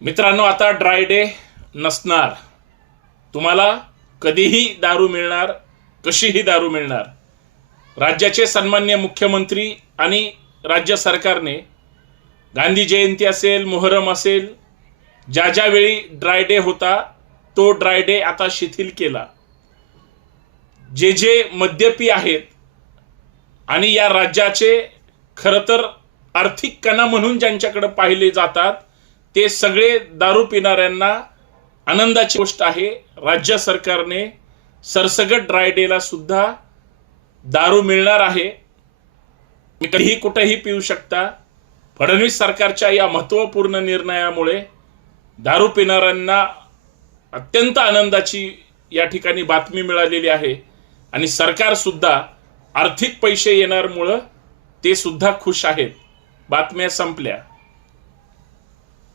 मित्रांनो, आता dry day नसणार. तुम्हाला कधीही दारू मिळणार, कशीही दारू मिळणार. राज्याचे सन्माननीय मुख्यमंत्री आणि राज्य सरकारने गांधी जयंती असेल, मोहरम असेल, ज्या ज्या वेळी ड्राय डे होता तो ड्राय डे आता शिथिल केला. जे जे मद्यपी आहेत आणि या राज्याचे खरं तर आर्थिक कणा म्हणून ज्यांच्याकडे पाहिले जातात ते सगळे दारू पिणाऱ्यांना आनंदाची गोष्ट आहे. राज्य सरकारने सरसगट ड्राय डेला सुद्धा दारू मिळणार आहे. कधीही कुठेही पिऊ शकता. फडणवीस सरकारच्या या महत्त्वपूर्ण निर्णयामुळे दारू पिणाऱ्यांना अत्यंत आनंदाची या ठिकाणी बातमी मिळालेली आहे आणि सरकार सुद्धा आर्थिक पैसे येणारमुळे ते सुद्धा खुश आहेत. बातम्या संपल्या.